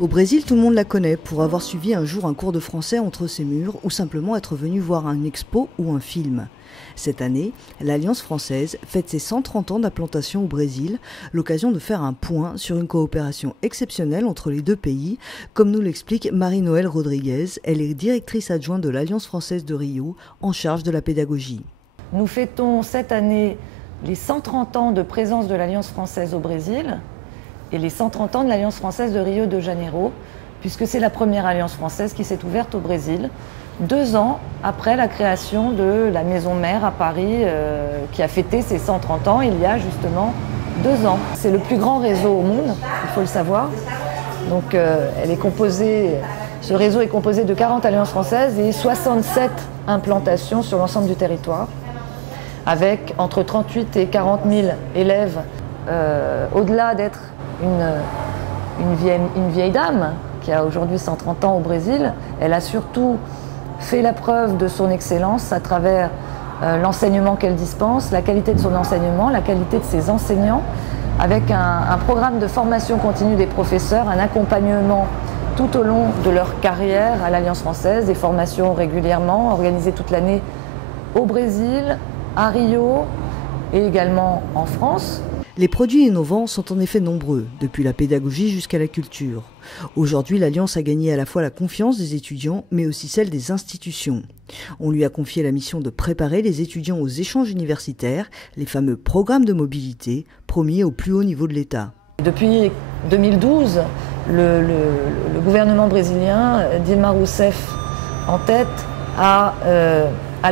Au Brésil, tout le monde la connaît pour avoir suivi un jour un cours de français entre ses murs ou simplement être venu voir un expo ou un film. Cette année, l'Alliance française fête ses 130 ans d'implantation au Brésil, l'occasion de faire un point sur une coopération exceptionnelle entre les deux pays, comme nous l'explique Marie-Noëlle Rodriguez. Elle est directrice adjointe de l'Alliance française de Rio, en charge de la pédagogie. Nous fêtons cette année les 130 ans de présence de l'Alliance française au Brésil et les 130 ans de l'Alliance française de Rio de Janeiro, puisque c'est la première Alliance française qui s'est ouverte au Brésil, 2 ans après la création de la maison mère à Paris, qui a fêté ses 130 ans il y a justement 2 ans. C'est le plus grand réseau au monde, il faut le savoir. Donc ce réseau est composé de 40 alliances françaises et 67 implantations sur l'ensemble du territoire, avec entre 38 et 40 000 élèves. Au-delà d'être une vieille dame qui a aujourd'hui 130 ans au Brésil, elle a surtout fait la preuve de son excellence à travers l'enseignement qu'elle dispense, la qualité de son enseignement, la qualité de ses enseignants, avec un programme de formation continue des professeurs, un accompagnement tout au long de leur carrière à l'Alliance française, des formations régulièrement organisées toute l'année au Brésil, à Rio et également en France. Les produits innovants sont en effet nombreux, depuis la pédagogie jusqu'à la culture. Aujourd'hui, l'Alliance a gagné à la fois la confiance des étudiants, mais aussi celle des institutions. On lui a confié la mission de préparer les étudiants aux échanges universitaires, les fameux programmes de mobilité, promis au plus haut niveau de l'État. Depuis 2012, le gouvernement brésilien, Dilma Rousseff en tête, a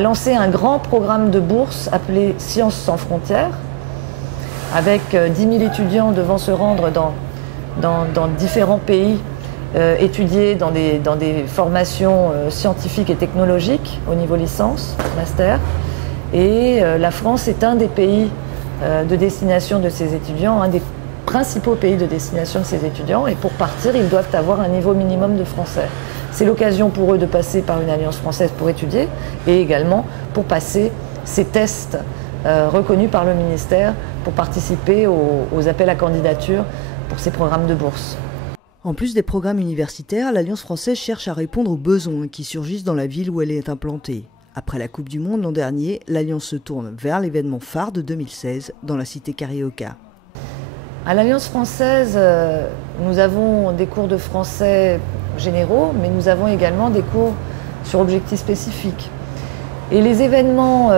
lancé un grand programme de bourse appelé Sciences sans frontières, avec 10 000 étudiants devant se rendre dans différents pays, étudier dans des formations scientifiques et technologiques au niveau licence, master. Et la France est un des pays de destination de ces étudiants, un des principaux pays de destination de ces étudiants. Et pour partir, ils doivent avoir un niveau minimum de français. C'est l'occasion pour eux de passer par une alliance française pour étudier et également pour passer ces tests reconnus par le ministère pour participer aux appels à candidature pour ces programmes de bourse. En plus des programmes universitaires, l'Alliance française cherche à répondre aux besoins qui surgissent dans la ville où elle est implantée. Après la Coupe du Monde l'an dernier, l'Alliance se tourne vers l'événement phare de 2016 dans la cité Carioca. À l'Alliance française, nous avons des cours de français généraux, mais nous avons également des cours sur objectifs spécifiques. Et les événements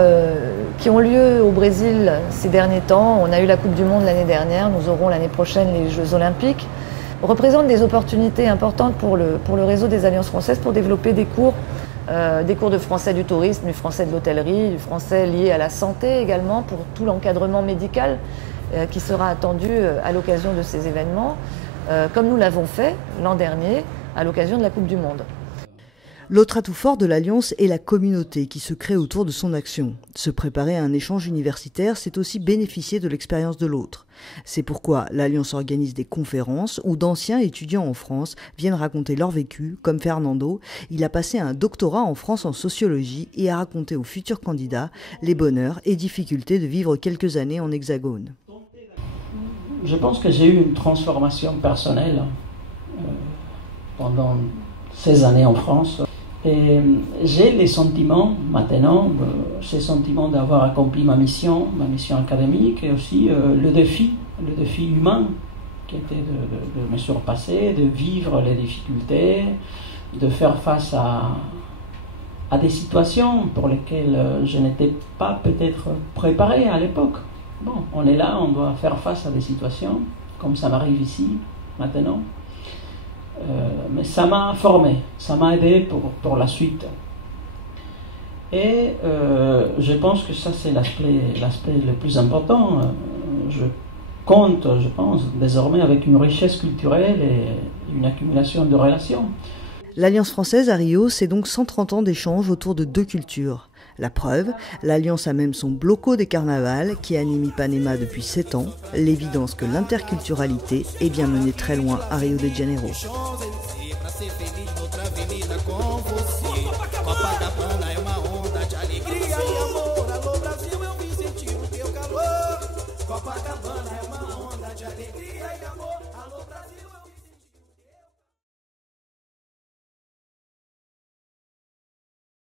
qui ont lieu au Brésil ces derniers temps, on a eu la Coupe du Monde l'année dernière, nous aurons l'année prochaine les Jeux Olympiques, représentent des opportunités importantes pour le réseau des Alliances françaises pour développer des cours de français du tourisme, du français de l'hôtellerie, du français lié à la santé également, pour tout l'encadrement médical qui sera attendu à l'occasion de ces événements, comme nous l'avons fait l'an dernier à l'occasion de la Coupe du Monde. L'autre atout fort de l'Alliance est la communauté qui se crée autour de son action. Se préparer à un échange universitaire, c'est aussi bénéficier de l'expérience de l'autre. C'est pourquoi l'Alliance organise des conférences où d'anciens étudiants en France viennent raconter leur vécu, comme Fernando. Il a passé un doctorat en France en sociologie et a raconté aux futurs candidats les bonheurs et difficultés de vivre quelques années en Hexagone. Je pense que j'ai eu une transformation personnelle pendant ces années en France. Et j'ai les sentiments maintenant, ces sentiments d'avoir accompli ma mission académique et aussi le défi humain qui était de me surpasser, de vivre les difficultés, de faire face à des situations pour lesquelles je n'étais pas peut-être préparé à l'époque. Bon, on est là, on doit faire face à des situations, comme ça m'arrive ici, maintenant. Mais ça m'a formé, ça m'a aidé pour la suite. Et je pense que ça c'est l'aspect le plus important. Je compte, je pense, désormais avec une richesse culturelle et une accumulation de relations. L'Alliance française à Rio, c'est donc 130 ans d'échanges autour de deux cultures. La preuve, l'Alliance a même son bloco des carnavals qui anime Ipanema depuis 7 ans, l'évidence que l'interculturalité est bien menée très loin à Rio de Janeiro. Copacabana é uma onda de alegria e amor. Alô,